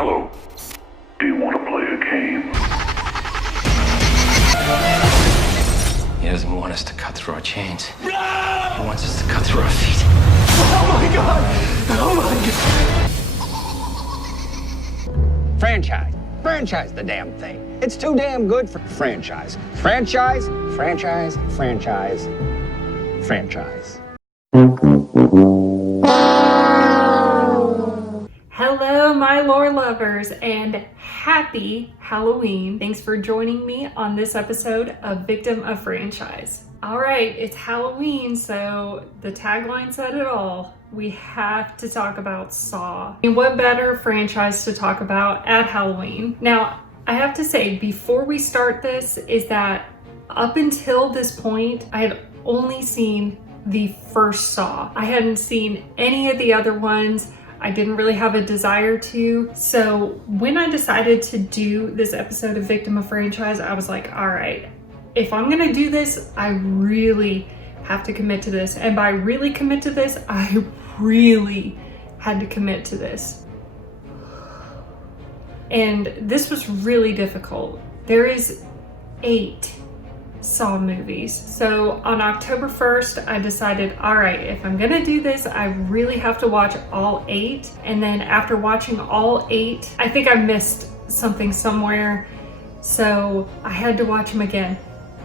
Hello. Do you want to play a game? He doesn't want us to cut through our chains. No! He wants us to cut through our feet. Oh my God! Oh my God! Franchise. Franchise the damn thing. It's too damn good for franchise. Franchise, franchise, franchise, franchise. Hello, my lore lovers, and happy Halloween. Thanks for joining me on this episode of Victim of Franchise. All right, it's Halloween, so the tagline said it all. We have to talk about Saw. And what better franchise to talk about at Halloween? Now, I have to say, before we start this, is that up until this point, I had only seen the first Saw. I hadn't seen any of the other ones. I didn't really have a desire to. So when I decided to do this episode of Victim of Franchise, I was like, all right, if I'm gonna do this, I really have to commit to this. And by really commit to this, I really had to commit to this. And this was really difficult. There is 8 Saw movies. So on October 1st, I decided, all right, if I'm gonna do this, I really have to watch all 8. And then after watching all 8, I think I missed something somewhere. So I had to watch them again.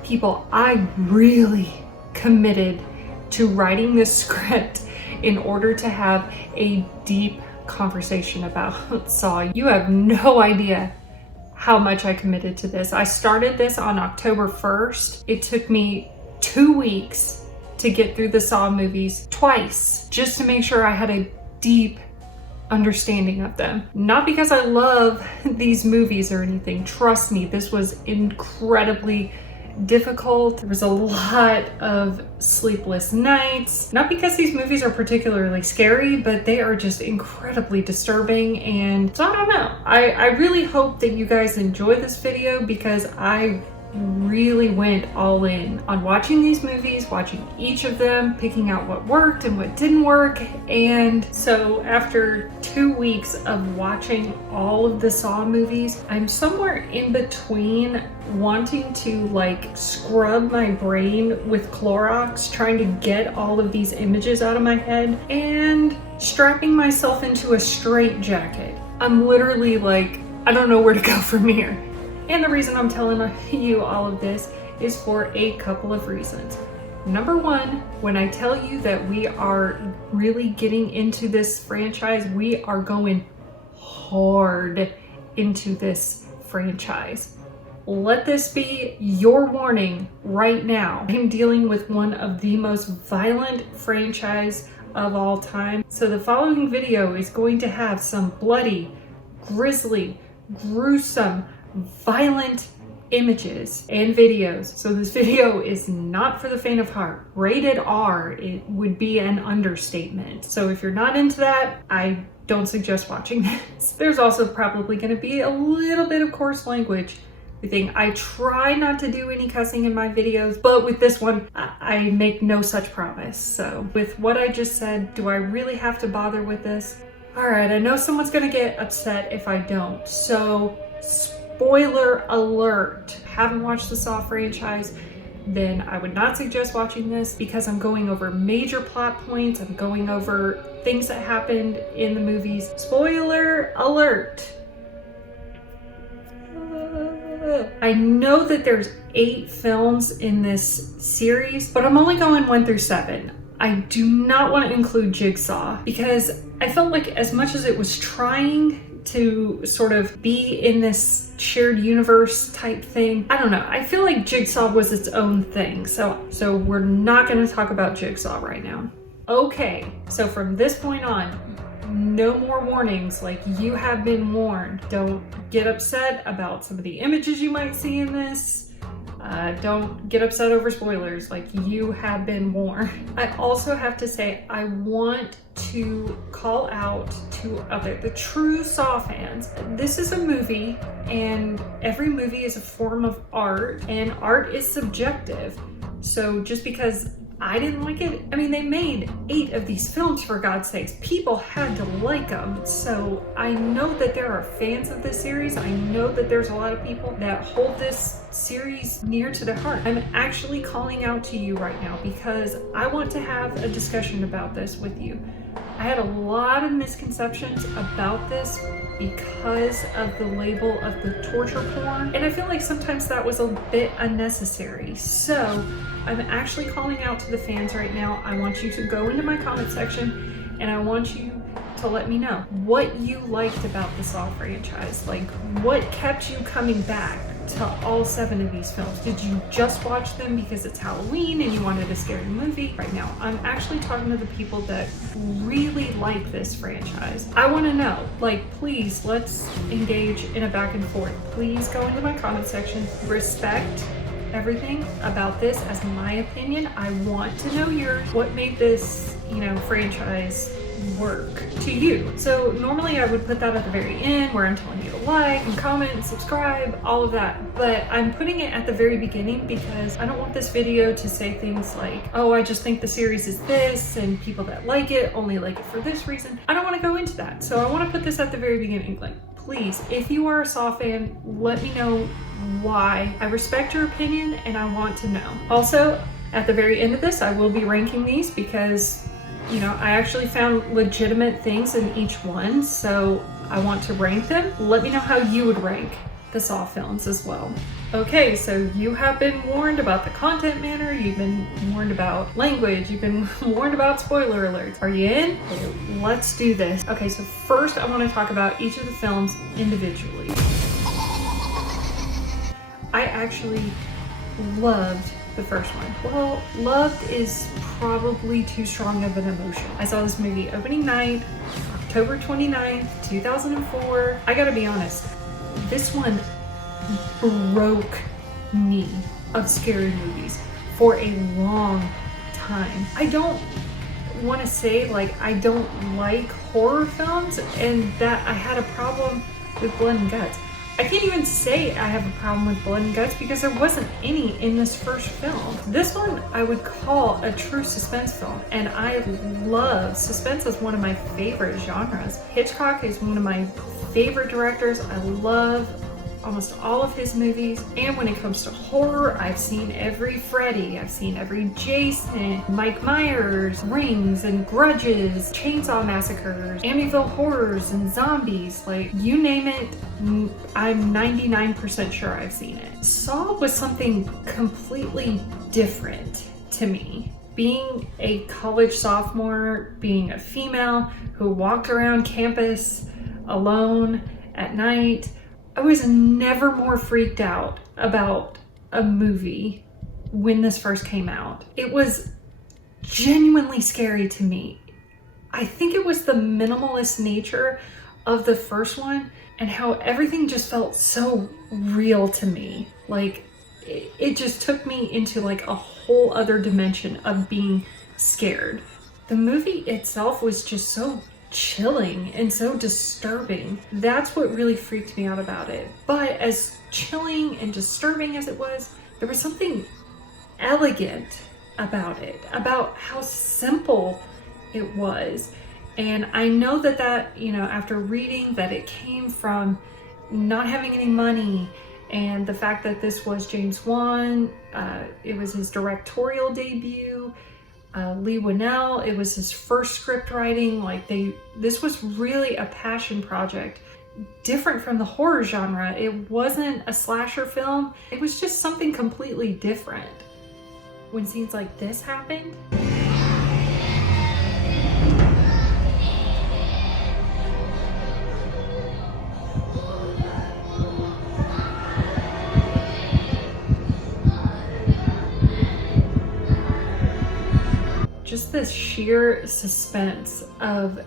People, I really committed to writing this script in order to have a deep conversation about Saw. You have no idea how much I committed to this. I started this on October 1st. It took me 2 weeks to get through the Saw movies twice, just to make sure I had a deep understanding of them. Not because I love these movies or anything. Trust me, this was incredibly difficult. There was a lot of sleepless nights. Not because these movies are particularly scary, but they are just incredibly disturbing. And so I don't know. I really hope that you guys enjoy this video because I really went all in on watching these movies, watching each of them, picking out what worked and what didn't work. And so after 2 weeks of watching all of the Saw movies, I'm somewhere in between wanting to like scrub my brain with Clorox, trying to get all of these images out of my head, and strapping myself into a straitjacket. I'm literally like, I don't know where to go from here. And the reason I'm telling you all of this is for a couple of reasons. Number one, when I tell you that we are really getting into this franchise, we are going hard into this franchise. Let this be your warning right now. I'm dealing with one of the most violent franchise of all time. So the following video is going to have some bloody, grisly, gruesome, violent images and videos. So this video is not for the faint of heart. Rated R, it would be an understatement. So if you're not into that, I don't suggest watching this. There's also probably going to be a little bit of coarse language. I try not to do any cussing in my videos, but with this one, I make no such promise. So with what I just said, do I really have to bother with this? All right, I know someone's gonna get upset if I don't. So spoiler alert. Haven't watched the Saw franchise, then I would not suggest watching this because I'm going over major plot points. I'm going over things that happened in the movies. Spoiler alert. I know that there's 8 films in this series, but I'm only going 1 through 7. I do not want to include Jigsaw because I felt like as much as it was trying to sort of be in this shared universe type thing, I don't know. I feel like Jigsaw was its own thing. So we're not going to talk about Jigsaw right now. Okay, so from this point on, no more warnings. Like, you have been warned. Don't get upset about some of the images you might see in this. Don't get upset over spoilers. Like, you have been warned. I also have to say, I want to call out to the true Saw fans. This is a movie, and every movie is a form of art, and art is subjective. So just because I didn't like it. I mean, they made 8 of these films, for God's sakes. People had to like them. So I know that there are fans of this series. I know that there's a lot of people that hold this series near to their heart. I'm actually calling out to you right now because I want to have a discussion about this with you. I had a lot of misconceptions about this because of the label of the torture porn, and I feel like sometimes that was a bit unnecessary. So I'm actually calling out to the fans right now. I want you to go into my comment section and I want you to let me know what you liked about the Saw franchise. Like, what kept you coming back to all 7 of these films? Did you just watch them because it's Halloween and you wanted a scary movie? Right now, I'm actually talking to the people that really like this franchise. I want to know, like, please, let's engage in a back and forth. Please go into my comment section, respect everything about this as my opinion. I want to know yours. What made this, franchise work to you? So normally I would put that at the very end where I'm telling you to like and comment and subscribe, all of that, but I'm putting it at the very beginning because I don't want this video to say things like, oh, I just think the series is this and people that like it only like it for this reason. I don't want to go into that, so I want to put this at the very beginning. Like, please, if you are a Saw fan, let me know why. I respect your opinion and I want to know. Also, at the very end of this, I will be ranking these because I actually found legitimate things in each one, so I want to rank them. Let me know how you would rank the Saw films as well. Okay, so you have been warned about the content manner, you've been warned about language, you've been warned about spoiler alerts. Are you in? Let's do this. Okay, so first I want to talk about each of the films individually. I actually loved the first one. Well, loved is probably too strong of an emotion. I saw this movie opening night, October 29th, 2004. I gotta be honest, this one broke me of scary movies for a long time. I don't want to say like I don't like horror films and that I had a problem with blood and guts. I can't even say I have a problem with blood and guts because there wasn't any in this first film. This one I would call a true suspense film, and I love suspense as one of my favorite genres. Hitchcock is one of my favorite directors. I love almost all of his movies, and when it comes to horror, I've seen every Freddy, I've seen every Jason, Mike Myers, Rings and Grudges, Chainsaw Massacres, Amityville Horrors and Zombies, like you name it, I'm 99% sure I've seen it. Saw was something completely different to me. Being a college sophomore, being a female who walked around campus alone at night, I was never more freaked out about a movie when this first came out. It was genuinely scary to me. I think it was the minimalist nature of the first one and how everything just felt so real to me. Like it just took me into like a whole other dimension of being scared. The movie itself was just so chilling and so disturbing. That's what really freaked me out about it. But as chilling and disturbing as it was, there was something elegant about it, about how simple it was. And I know that after reading that it came from not having any money and the fact that this was James Wan, it was his directorial debut. Leigh Whannell, it was his first script writing. This was really a passion project, different from the horror genre. It wasn't a slasher film. It was just something completely different. When scenes like this happened, just this sheer suspense of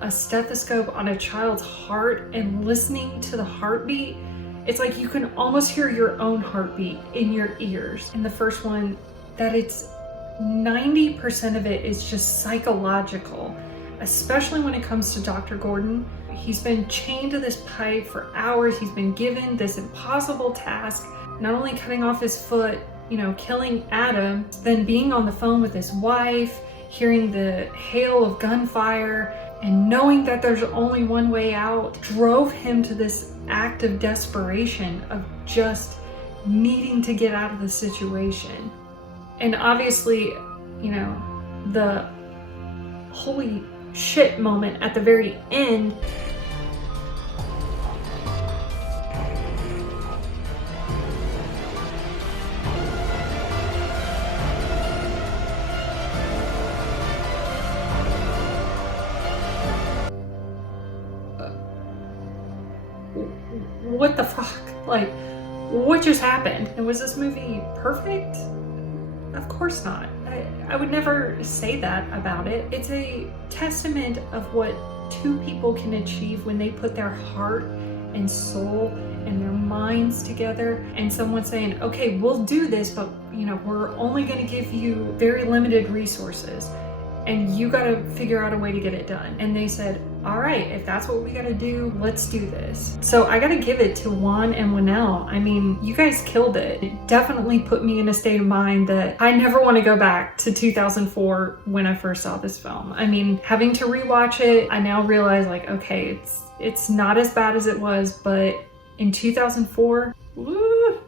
a stethoscope on a child's heart and listening to the heartbeat. It's like you can almost hear your own heartbeat in your ears. In the first one, that it's 90% of it is just psychological, especially when it comes to Dr. Gordon. He's been chained to this pipe for hours. He's been given this impossible task, not only cutting off his foot, killing Adam, then being on the phone with his wife, hearing the hail of gunfire, and knowing that there's only one way out, drove him to this act of desperation of just needing to get out of the situation. And obviously, the holy shit moment at the very end. What the fuck? Like, what just happened? And was this movie perfect? Of course not. I would never say that about it. It's a testament of what two people can achieve when they put their heart and soul and their minds together, and someone saying, okay, we'll do this, but we're only going to give you very limited resources and you got to figure out a way to get it done. And they said, all right, if that's what we got to do, let's do this. So I got to give it to Juan and Whannell. I mean, you guys killed it. It definitely put me in a state of mind that I never want to go back to 2004 when I first saw this film. I mean, having to rewatch it, I now realize like, okay, it's not as bad as it was, but in 2004, woo.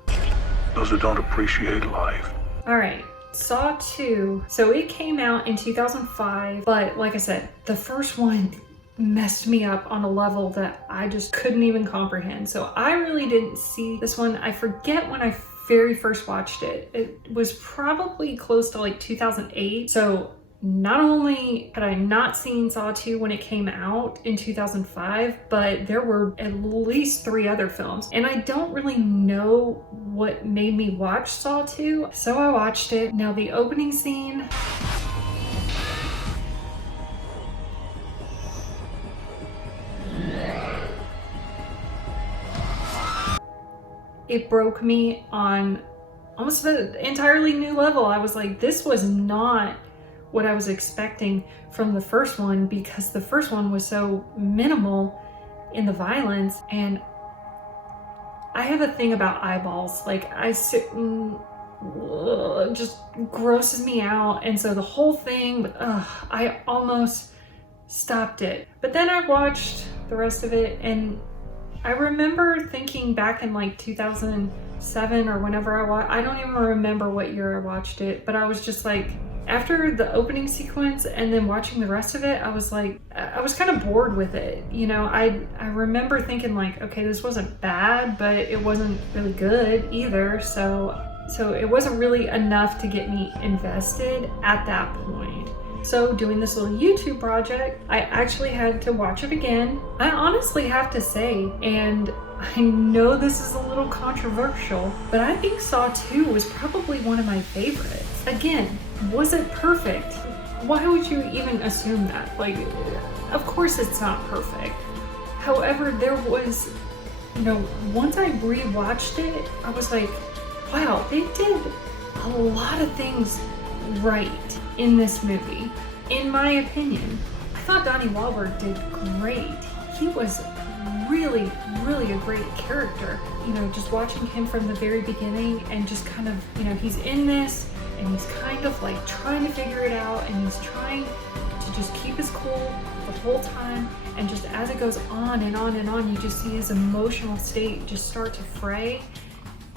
Those who don't appreciate life. All right. Saw 2. So it came out in 2005, but like I said, the first one messed me up on a level that I just couldn't even comprehend. So I really didn't see this one. I forget when I very first watched it. It was probably close to like 2008. So not only had I not seen Saw 2 when it came out in 2005, but there were at least 3 other films. And I don't really know what made me watch Saw 2, so I watched it. Now the opening scene, it broke me on almost an entirely new level. I was like, this was not what I was expecting from the first one, because the first one was so minimal in the violence. And I have a thing about eyeballs. Like, just grosses me out. And so the whole thing, I almost stopped it. But then I watched the rest of it, and I remember thinking back in like 2007 or whenever I don't even remember what year I watched it, but I was just like, after the opening sequence and then watching the rest of it, I was like, I was kind of bored with it. I remember thinking like, okay, this wasn't bad, but it wasn't really good either. So it wasn't really enough to get me invested at that point. So doing this little YouTube project, I actually had to watch it again. I honestly have to say, and I know this is a little controversial, but I think Saw 2 was probably one of my favorites. Again, was it perfect? Why would you even assume that? Like, of course it's not perfect. However, there was, once I rewatched it, I was like, wow, they did a lot of things right in this movie. In my opinion, I thought Donnie Wahlberg did great. He was really, really a great character. Just watching him from the very beginning and just kind of, he's in this and he's kind of like trying to figure it out, and he's trying to just keep his cool the whole time. And just as it goes on and on and on, you just see his emotional state just start to fray.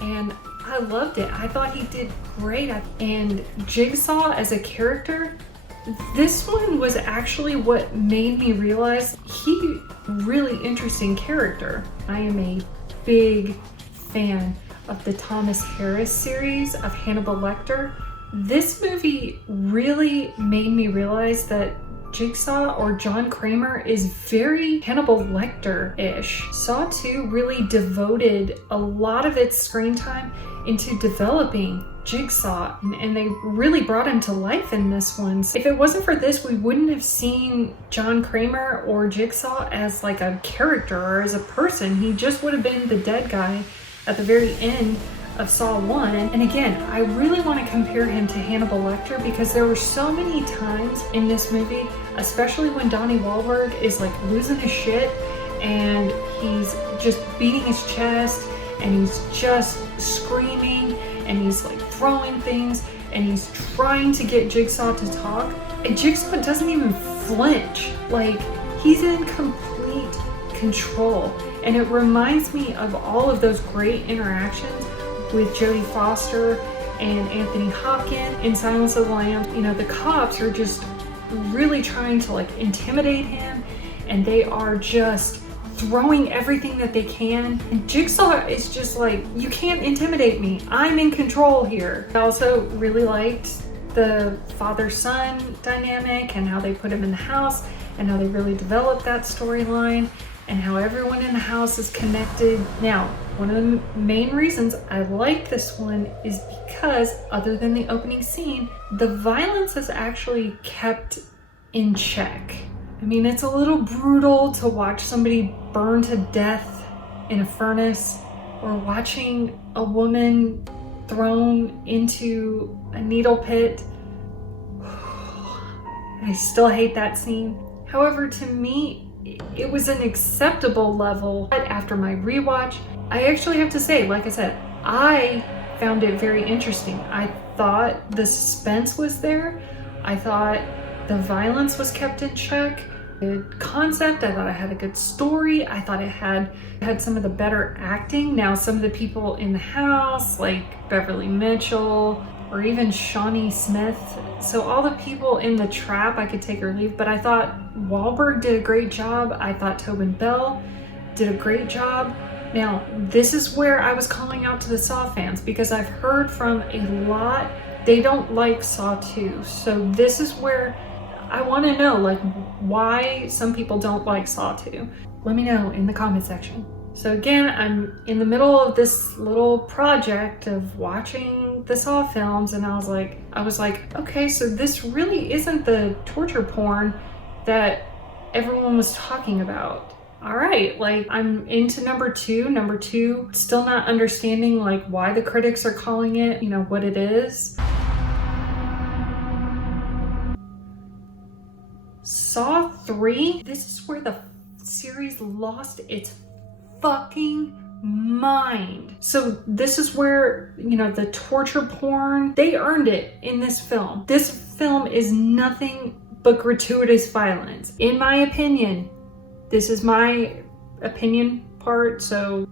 And I loved it. I thought he did great. And Jigsaw as a character, this one was actually what made me realize he really interesting character. I am a big fan of the Thomas Harris series of Hannibal Lecter. This movie really made me realize that Jigsaw, or John Kramer, is very Hannibal Lecter-ish. Saw 2 really devoted a lot of its screen time into developing Jigsaw, and they really brought him to life in this one. So if it wasn't for this, we wouldn't have seen John Kramer or Jigsaw as like a character or as a person. He just would have been the dead guy at the very end of Saw 1. And again, I really want to compare him to Hannibal Lecter, because there were so many times in this movie, especially when Donnie Wahlberg is like losing his shit and he's just beating his chest and he's just screaming and he's like throwing things and he's trying to get Jigsaw to talk, and Jigsaw doesn't even flinch. Like, he's in complete control. And it reminds me of all of those great interactions with Jodie Foster and Anthony Hopkins in Silence of the Lambs. You know, the cops are just really trying to like intimidate him, and they are just throwing everything that they can. And Jigsaw is just like, you can't intimidate me. I'm in control here. I also really liked the father-son dynamic and how they put him in the house and how they really developed that storyline and how everyone in the house is connected. Now, one of the main reasons I like this one is because, other than the opening scene, the violence is actually kept in check. I mean, it's a little brutal to watch somebody burn to death in a furnace, or watching a woman thrown into a needle pit. I still hate that scene. However, to me, it was an acceptable level. But after my rewatch, I actually have to say, like I said, I found it very interesting. I thought the suspense was there. I thought the violence was kept in check. The concept, I thought it had a good story. I thought it had some of the better acting. Now, some of the people in the house, like Beverly Mitchell or even Shawnee Smith. So all the people in the trap, I could take or leave, but I thought Wahlberg did a great job. I thought Tobin Bell did a great job. Now, this is where I was calling out to the Saw fans, because I've heard from a lot, they don't like Saw 2. So this is where I want to know, like, why some people don't like Saw 2. Let me know in the comment section. So again, I'm in the middle of this little project of watching the Saw films, and I was like, okay, so this really isn't the torture porn that everyone was talking about. All right, like, I'm into number two, still not understanding like why the critics are calling it, you know, what it is. Saw 3, this is where the series lost its fucking mind. So this is where, you know, the torture porn, they earned it in this film. This film is nothing but gratuitous violence. In my opinion, this is my opinion part, so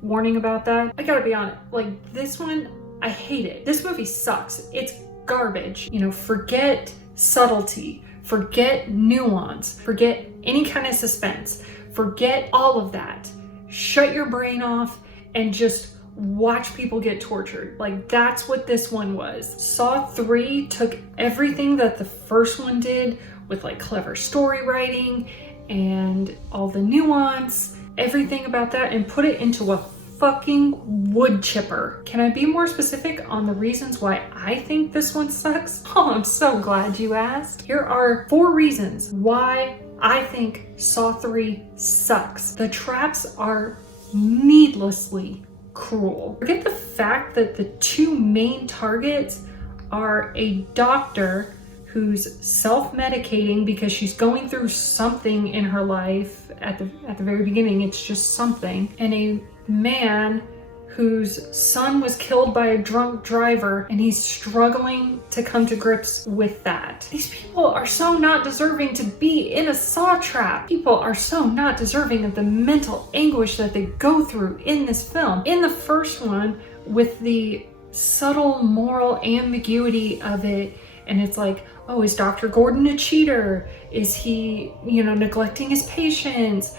warning about that. I gotta be honest, like, this one, I hate it. This movie sucks. It's garbage. You know, forget subtlety. Forget nuance, forget any kind of suspense, forget all of that. Shut your brain off and just watch people get tortured. Like, that's what this one was. Saw 3 took everything that the first one did with like clever story writing and all the nuance, everything about that, and put it into a fucking wood chipper. Can I be more specific on the reasons why I think this one sucks? Oh, I'm so glad you asked. Here are 4 reasons why I think Saw 3 sucks. The traps are needlessly cruel. Forget the fact that the 2 main targets are a doctor who's self-medicating because she's going through something in her life at the very beginning. It's just something. And a man whose son was killed by a drunk driver, and he's struggling to come to grips with that. These people are so not deserving to be in a Saw trap. People are so not deserving of the mental anguish that they go through in this film. In the first one, with the subtle moral ambiguity of it, and it's like, oh, is Dr. Gordon a cheater? Is he, you know, neglecting his patients?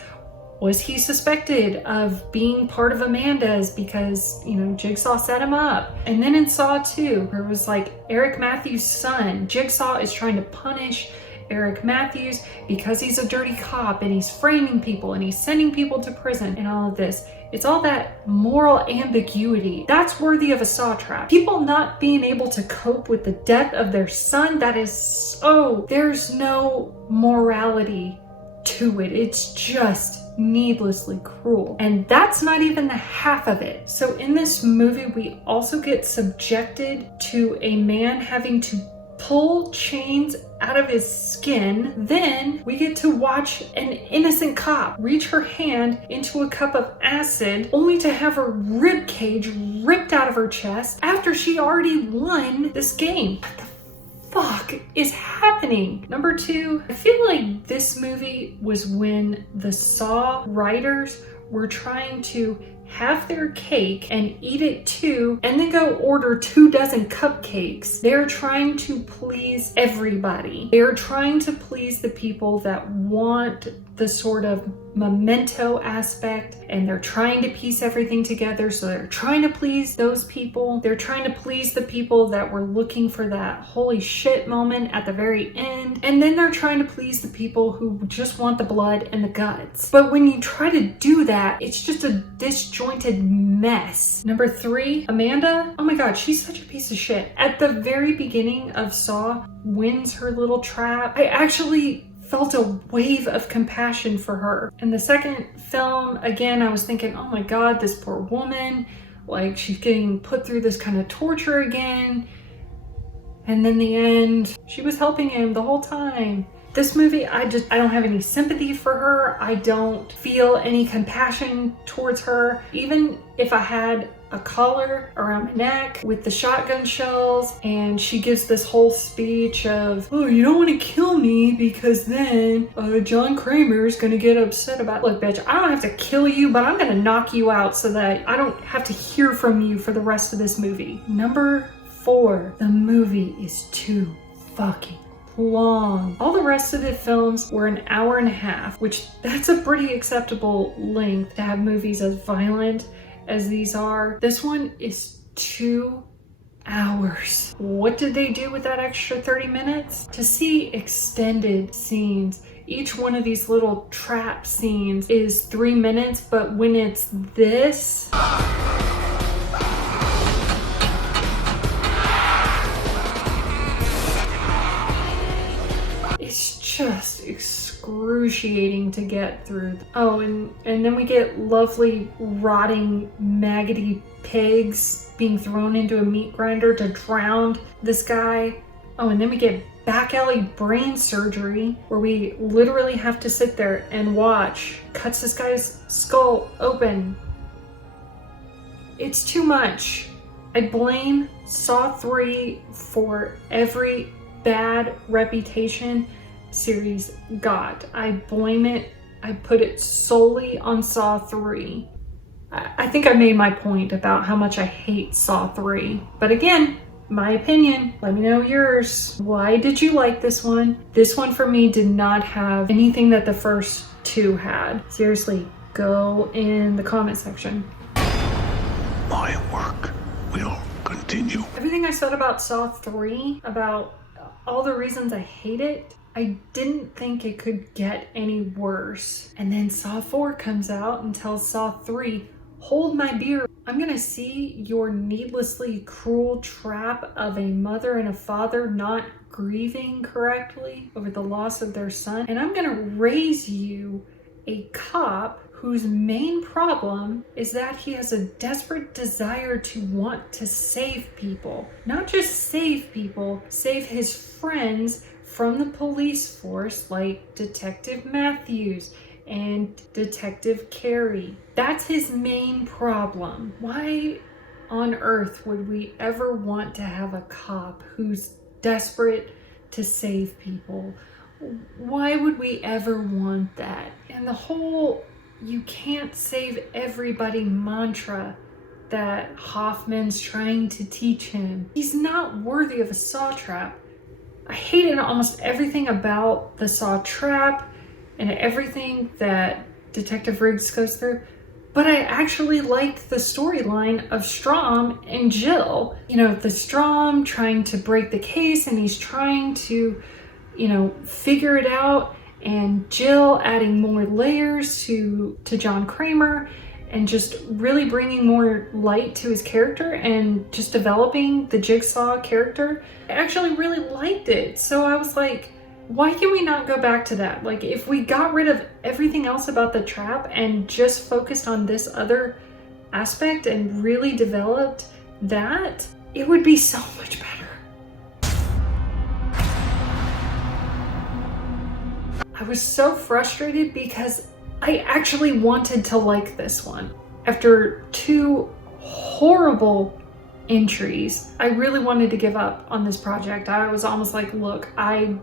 Was he suspected of being part of Amanda's because, you know, Jigsaw set him up? And then in Saw 2, there was like Eric Matthews' son. Jigsaw is trying to punish Eric Matthews because he's a dirty cop and he's framing people and he's sending people to prison and all of this. It's all that moral ambiguity. That's worthy of a Saw trap. People not being able to cope with the death of their son, that is so... There's no morality to it. It's just needlessly cruel. And that's not even the half of it. So in this movie, we also get subjected to a man having to pull chains out of his skin. Then we get to watch an innocent cop reach her hand into a cup of acid only to have her rib cage ripped out of her chest after she already won this game. What the fuck is happening? Number 2, I feel like this movie was when the Saw writers were trying to have their cake and eat it too, and then go order 24 cupcakes. They're trying to please everybody. They're trying to please the people that want the sort of memento aspect, and they're trying to piece everything together. So they're trying to please those people. They're trying to please the people that were looking for that holy shit moment at the very end. And then they're trying to please the people who just want the blood and the guts. But when you try to do that, it's just a disjointed mess. Number 3, Amanda. Oh my God, she's such a piece of shit. At the very beginning of Saw, wins her little trap. I actually felt a wave of compassion for her. In the second film, again, I was thinking, oh my God, this poor woman, like she's getting put through this kind of torture again. And then the end, she was helping him the whole time. This movie, I don't have any sympathy for her. I don't feel any compassion towards her. Even if I had a collar around my neck with the shotgun shells, and she gives this whole speech of, oh, you don't want to kill me because then John Kramer is going to get upset about, look, bitch, I don't have to kill you, but I'm going to knock you out so that I don't have to hear from you for the rest of this movie. Number 4, the movie is too fucking long. All the rest of the films were an hour and a half, which that's a pretty acceptable length to have movies as violent as these are. This one is 2 hours. What did they do with that extra 30 minutes? To see extended scenes. Each one of these little trap scenes is 3 minutes, but when it's this, it's just excruciating to get through. Oh, and then we get lovely rotting maggoty pigs being thrown into a meat grinder to drown this guy. Oh, and then we get back alley brain surgery where we literally have to sit there and watch. Cuts this guy's skull open. It's too much. I blame Saw 3 for every bad reputation series got. I blame it. I put it solely on Saw 3. I think I made my point about how much I hate Saw 3. But again, my opinion, let me know yours. Why did you like this one? This one for me did not have anything that the first 2 had. Seriously, go in the comment section. My work will continue. Everything I said about Saw 3, about all the reasons I hate it, I didn't think it could get any worse. And then Saw 4 comes out and tells Saw 3, hold my beer. I'm gonna see your needlessly cruel trap of a mother and a father not grieving correctly over the loss of their son. And I'm gonna raise you a cop whose main problem is that he has a desperate desire to want to save people. Not just save people, save his friends from the police force like Detective Matthews and Detective Carey. That's his main problem. Why on earth would we ever want to have a cop who's desperate to save people? Why would we ever want that? And the whole you can't save everybody mantra that Hoffman's trying to teach him. He's not worthy of a Saw trap. I hated almost everything about the Saw trap and everything that Detective Riggs goes through, but I actually liked the storyline of Strom and Jill. You know, the Strom trying to break the case and he's trying to, you know, figure it out, and Jill adding more layers to John Kramer and just really bringing more light to his character and just developing the Jigsaw character. I actually really liked it. So I was like, why can we not go back to that? Like, if we got rid of everything else about the trap and just focused on this other aspect and really developed that, it would be so much better. I was so frustrated because I actually wanted to like this one. After 2 horrible entries, I really wanted to give up on this project. I was almost like, look, I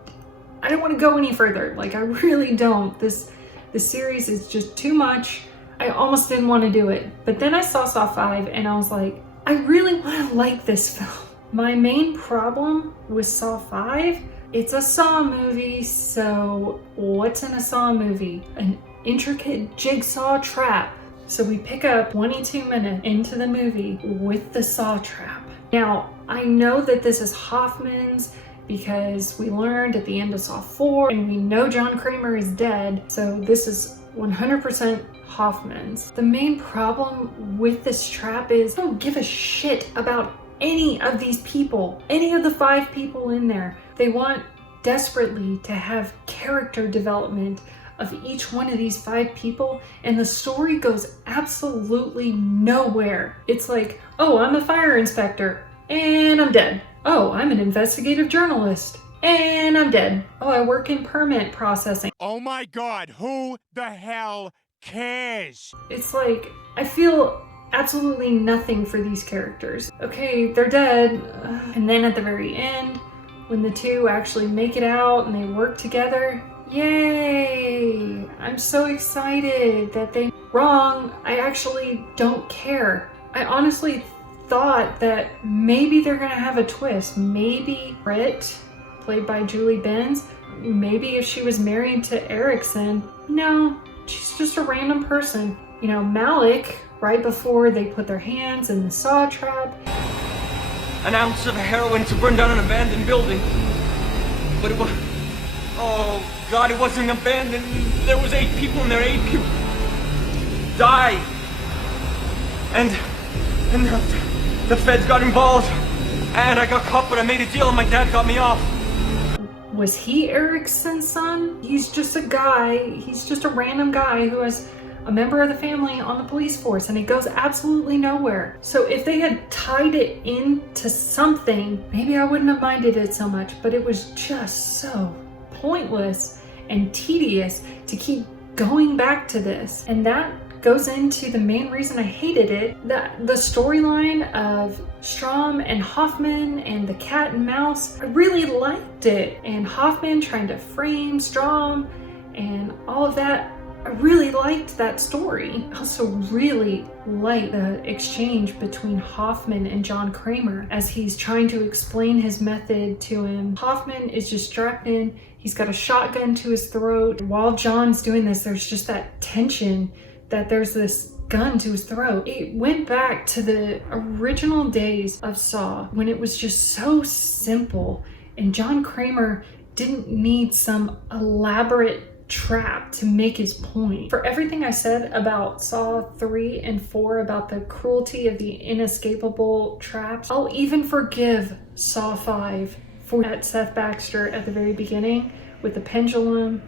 don't want to go any further. Like, I really don't. This series is just too much. I almost didn't want to do it. But then I saw Saw 5 and I was like, I really want to like this film. My main problem with Saw 5, it's a Saw movie, so what's in a Saw movie? An intricate jigsaw trap. So we pick up 22 minutes into the movie with the Saw trap. Now, I know that this is Hoffman's because we learned at the end of Saw 4 and we know John Kramer is dead, so this is 100% Hoffman's. The main problem with this trap is I don't give a shit about any of these people, any of the 5 people in there. They want desperately to have character development of each one of these 5 people, and the story goes absolutely nowhere. It's like, oh, I'm a fire inspector and I'm dead. Oh, I'm an investigative journalist and I'm dead. Oh, I work in permit processing. Oh my God, who the hell cares? It's like, I feel absolutely nothing for these characters. Okay, they're dead. And then at the very end, when the 2 actually make it out and they work together, yay! I'm so excited that they... Wrong, I actually don't care. I honestly thought that maybe they're gonna have a twist. Maybe Britt, played by Julie Benz, maybe if she was married to Erickson. No, she's just a random person. You know, Malik, right before they put their hands in the saw trap. An ounce of heroin to burn down an abandoned building. But it was... Oh God, it wasn't abandoned. There was 8 people in there, 8 people died. And the feds got involved. And I got caught, but I made a deal and my dad got me off. Was he Erickson's son? He's just a guy, he's just a random guy who has a member of the family on the police force, and it goes absolutely nowhere. So if they had tied it into something, maybe I wouldn't have minded it so much, but it was just so pointless and tedious to keep going back to this. And that goes into the main reason I hated it, that the storyline of Strom and Hoffman and the cat and mouse, I really liked it. And Hoffman trying to frame Strom and all of that, I really liked that story. I also really liked the exchange between Hoffman and John Kramer as he's trying to explain his method to him. Hoffman is just strapped in, he's got a shotgun to his throat. While John's doing this, there's just that tension that there's this gun to his throat. It went back to the original days of Saw when it was just so simple and John Kramer didn't need some elaborate trap to make his point. For everything I said about Saw 3 and 4 about the cruelty of the inescapable traps, I'll even forgive Saw 5 for that Seth Baxter at the very beginning with the pendulum.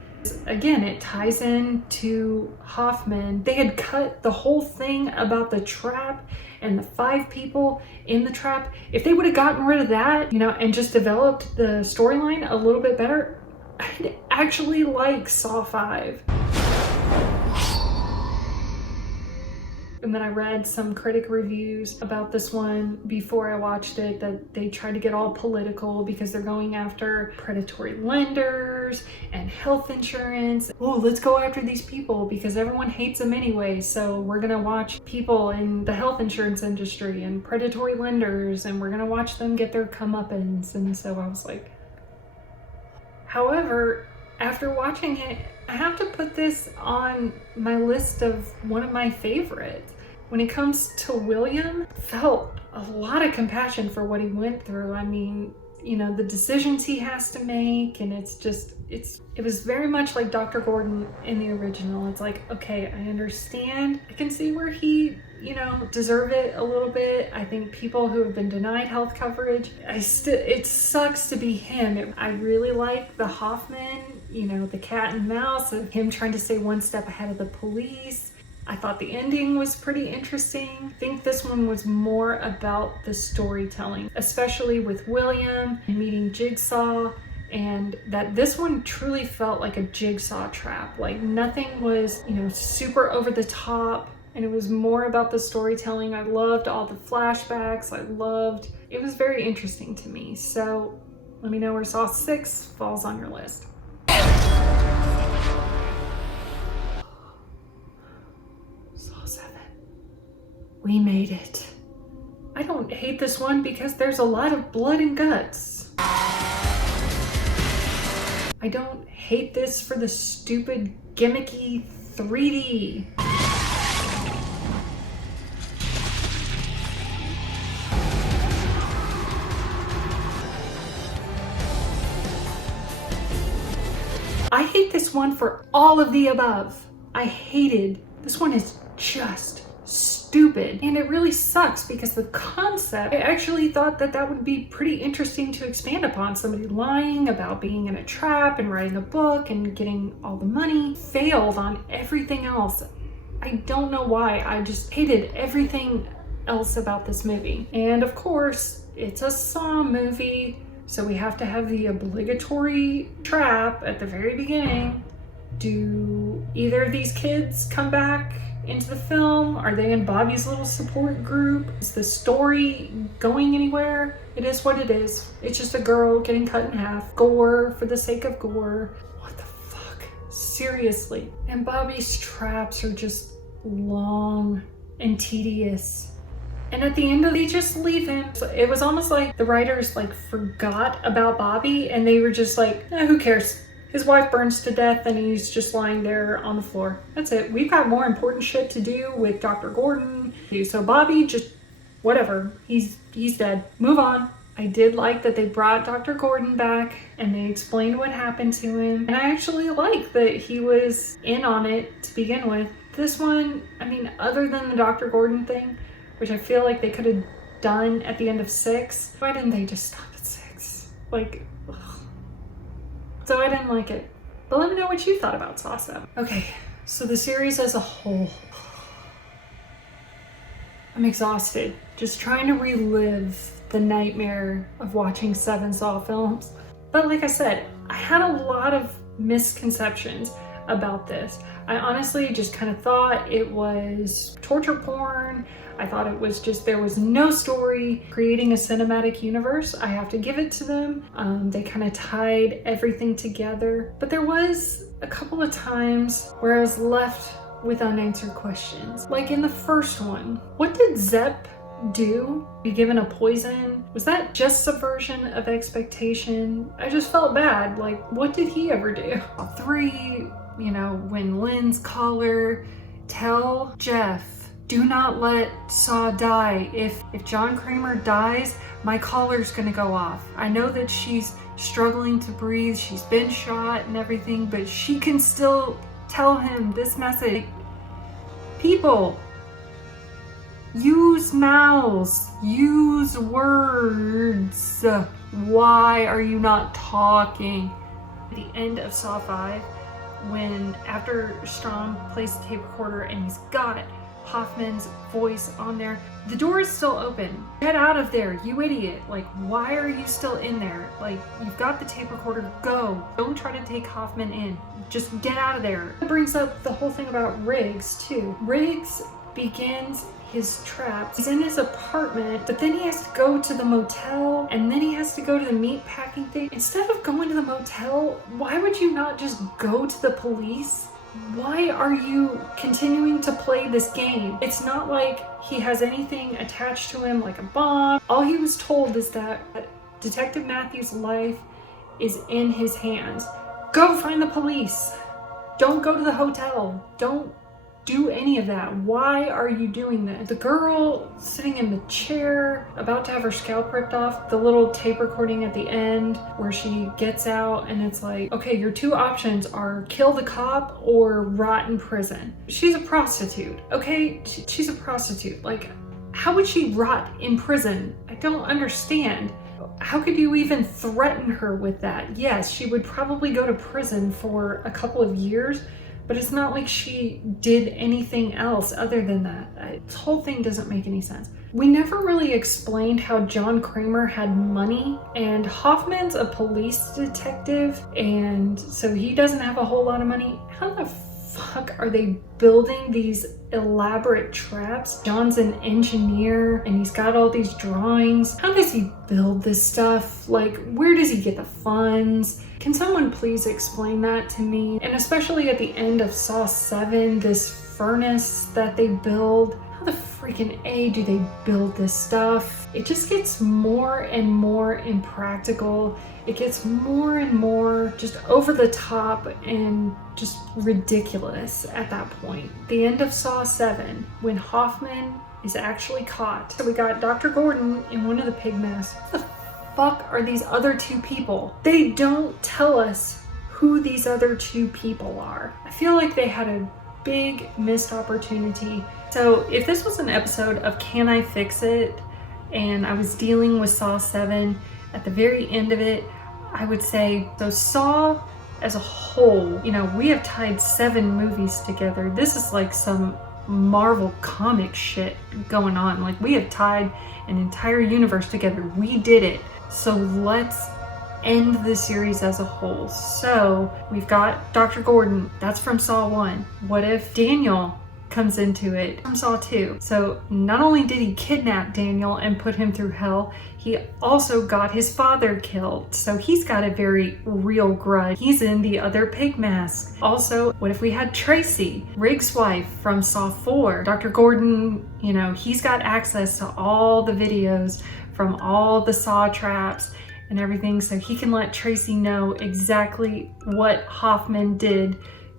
Again, it ties in to Hoffman. They had cut the whole thing about the trap and the 5 people in the trap. If they would have gotten rid of that, you know, and just developed the storyline a little bit better, I'd actually like Saw 5. And then I read some critic reviews about this one before I watched it that they try to get all political because they're going after predatory lenders and health insurance. Oh, let's go after these people because everyone hates them anyway. So we're gonna watch people in the health insurance industry and predatory lenders and we're gonna watch them get their comeuppance. And so I was like, however, after watching it, I have to put this on my list of one of my favorites. When it comes to William, I felt a lot of compassion for what he went through. I mean, you know, the decisions he has to make, and it was very much like Dr. Gordon in the original. It's like, okay, I understand. I can see where he, you know, deserve it a little bit. I think people who have been denied health coverage, it sucks to be him. I really like the Hoffman, you know, the cat and mouse of him trying to stay one step ahead of the police. I thought the ending was pretty interesting. I think this one was more about the storytelling, especially with William meeting Jigsaw and that this one truly felt like a jigsaw trap. Like nothing was, super over the top, and it was more about the storytelling. I loved all the flashbacks. It was very interesting to me. So let me know where Saw 6 falls on your list. Saw 7. We made it. I don't hate this one because there's a lot of blood and guts. I don't hate this for the stupid, gimmicky 3D. I hate this one for all of the above. This one is just stupid, and it really sucks because the concept, I actually thought that would be pretty interesting to expand upon. Somebody lying about being in a trap and writing a book and getting all the money. Failed on everything else. I don't know why. I just hated everything else about this movie. And of course, it's a Saw movie, so we have to have the obligatory trap at the very beginning. Do either of these kids come back into the film? Are they in Bobby's little support group? Is the story going anywhere? It is what it is. It's just a girl getting cut in half. Gore for the sake of gore. What the fuck? Seriously. And Bobby's traps are just long and tedious. And at the end they just leave him. So it was almost like the writers forgot about Bobby, and they were just like, who cares? His wife burns to death and he's just lying there on the floor. That's it. We've got more important shit to do with Dr. Gordon. So Bobby, just whatever. He's dead. Move on. I did like that they brought Dr. Gordon back and they explained what happened to him. And I actually like that he was in on it to begin with. This one, other than the Dr. Gordon thing, which I feel like they could have done at the end of 6, why didn't they just stop at 6? Ugh. So I didn't like it. But let me know what you thought about Saw 7. Okay, so the series as a whole. I'm exhausted. Just trying to relive the nightmare of watching 7 Saw films. But like I said, I had a lot of misconceptions about this. I honestly just kind of thought it was torture porn. I thought it was just, there was no story. Creating a cinematic universe, I have to give it to them. They kind of tied everything together. But there was a couple of times where I was left with unanswered questions. Like in the first one, what did Zepp do? Be given a poison? Was that just subversion of expectation? I just felt bad. What did he ever do? 3, when Lynn's caller, tell Jeff, do not let Saw die. If John Kramer dies, my collar's gonna go off. I know that she's struggling to breathe, she's been shot and everything, but she can still tell him this message. People, use mouths, use words. Why are you not talking? At the end of Saw 5, when after Strong plays the tape recorder and he's got Hoffman's voice on there, the door is still open. Get out of there, you idiot. Why are you still in there? You've got the tape recorder, go. Don't try to take Hoffman in. Just get out of there. It brings up the whole thing about Riggs too. Riggs begins his traps. He's in his apartment, but then he has to go to the motel, and then he has to go to the meat packing thing. Instead of going to the motel, why would you not just go to the police? Why are you continuing to play this game? It's not like he has anything attached to him like a bomb. All he was told is that Detective Matthews' life is in his hands. Go find the police. Don't go to the hotel. Don't do any of that. Why are you doing this? The girl sitting in the chair, about to have her scalp ripped off, the little tape recording at the end where she gets out and it's like, okay, your 2 options are kill the cop or rot in prison. She's a prostitute, okay? She's a prostitute. How would she rot in prison? I don't understand. How could you even threaten her with that? Yes, she would probably go to prison for a couple of years, but it's not like she did anything else other than that. This whole thing doesn't make any sense. We never really explained how John Kramer had money, and Hoffman's a police detective, and so he doesn't have a whole lot of money. How the fuck are they building these elaborate traps? John's an engineer and he's got all these drawings. How does he build this stuff? Like, where does he get the funds? Can someone please explain that to me? And especially at the end of Saw 7, this furnace that they build. How the freaking A do they build this stuff? It just gets more and more impractical. It gets more and more just over the top and just ridiculous at that point. The end of Saw 7, when Hoffman is actually caught. So we got Dr. Gordon in one of the pig masks. What the fuck are these other two people? They don't tell us who these other two people are. I feel like they had a big missed opportunity. So if this was an episode of Can I Fix It, and I was dealing with Saw 7, at the very end of it, I would say, so Saw as a whole, you know, we have tied 7 movies together. This is like some Marvel comic shit going on. Like, we have tied an entire universe together. We did it. So let's end the series as a whole. So we've got Dr. Gordon, that's from Saw 1. What if Daniel comes into it from Saw 2? So not only did he kidnap Daniel and put him through hell, he also got his father killed. So he's got a very real grudge. He's in the other pig mask. Also, what if we had Tracy, Riggs' wife from Saw 4? Dr. Gordon, you know, he's got access to all the videos from all the Saw traps and everything, so he can let Tracy know exactly what Hoffman did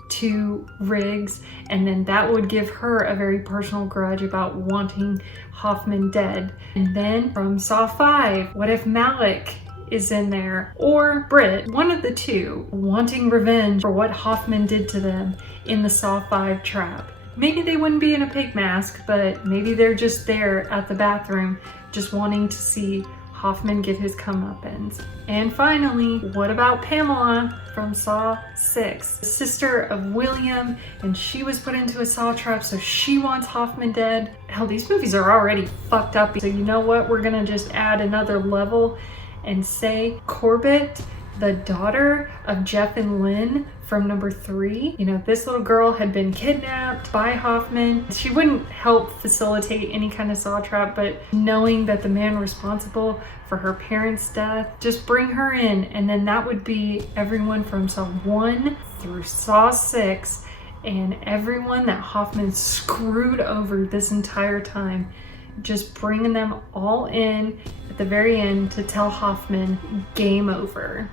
to Riggs, and then that would give her a very personal grudge about wanting Hoffman dead. And then from Saw 5, what if Malik is in there, or Britt, one of the two, wanting revenge for what Hoffman did to them in the Saw 5 trap? Maybe they wouldn't be in a pig mask, but maybe they're just there at the bathroom just wanting to see Hoffman get his comeuppance. And finally, what about Pamela from Saw 6? The sister of William, and she was put into a Saw trap, so she wants Hoffman dead. Hell, these movies are already fucked up. So you know what? We're gonna just add another level and say Corbett, the daughter of Jeff and Lynn from number 3. You know, this little girl had been kidnapped by Hoffman. She wouldn't help facilitate any kind of Saw trap, but knowing that the man responsible for her parents' death, just bring her in, and then that would be everyone from Saw 1 through Saw 6, and everyone that Hoffman screwed over this entire time. Just bringing them all in at the very end to tell Hoffman, game over.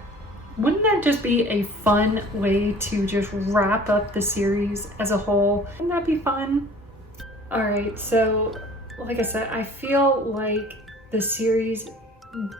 Wouldn't that just be a fun way to just wrap up the series as a whole? Wouldn't that be fun? Alright, so like I said, I feel like the series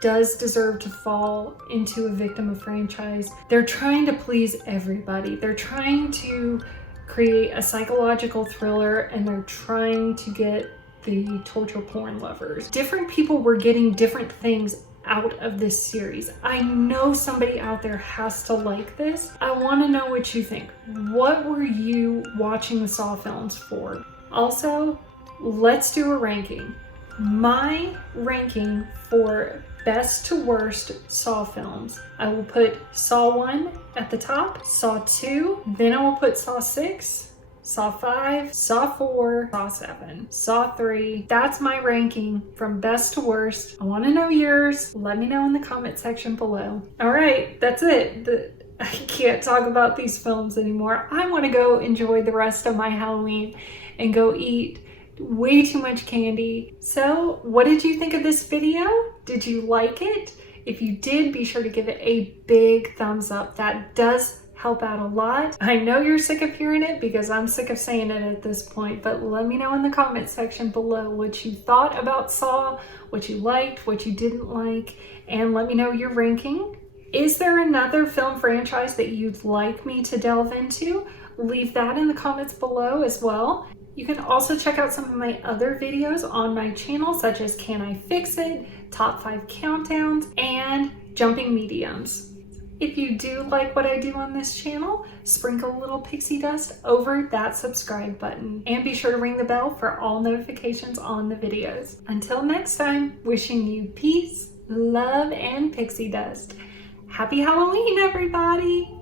does deserve to fall into a victim of franchise. They're trying to please everybody. They're trying to create a psychological thriller, and they're trying to get the torture porn lovers. Different people were getting different things out of this series. I know somebody out there has to like this. I want to know what you think. What were you watching the Saw films for? Also, let's do a ranking. My ranking for best to worst Saw films, I will put Saw 1 at the top, Saw 2, then I will put Saw 6, Saw 5, Saw 4, Saw 7, Saw 3. That's my ranking from best to worst. I want to know yours. Let me know in the comment section below. All right, that's it. I can't talk about these films anymore. I want to go enjoy the rest of my Halloween and go eat way too much candy. So what did you think of this video? Did you like it? If you did, be sure to give it a big thumbs up. That does help out a lot. I know you're sick of hearing it because I'm sick of saying it at this point, but let me know in the comment section below what you thought about Saw, what you liked, what you didn't like, and let me know your ranking. Is there another film franchise that you'd like me to delve into? Leave that in the comments below as well. You can also check out some of my other videos on my channel, such as Can I Fix It, Top 5 Countdowns, and Jumping Mediums. If you do like what I do on this channel, sprinkle a little pixie dust over that subscribe button. And be sure to ring the bell for all notifications on the videos. Until next time, wishing you peace, love, and pixie dust. Happy Halloween, everybody!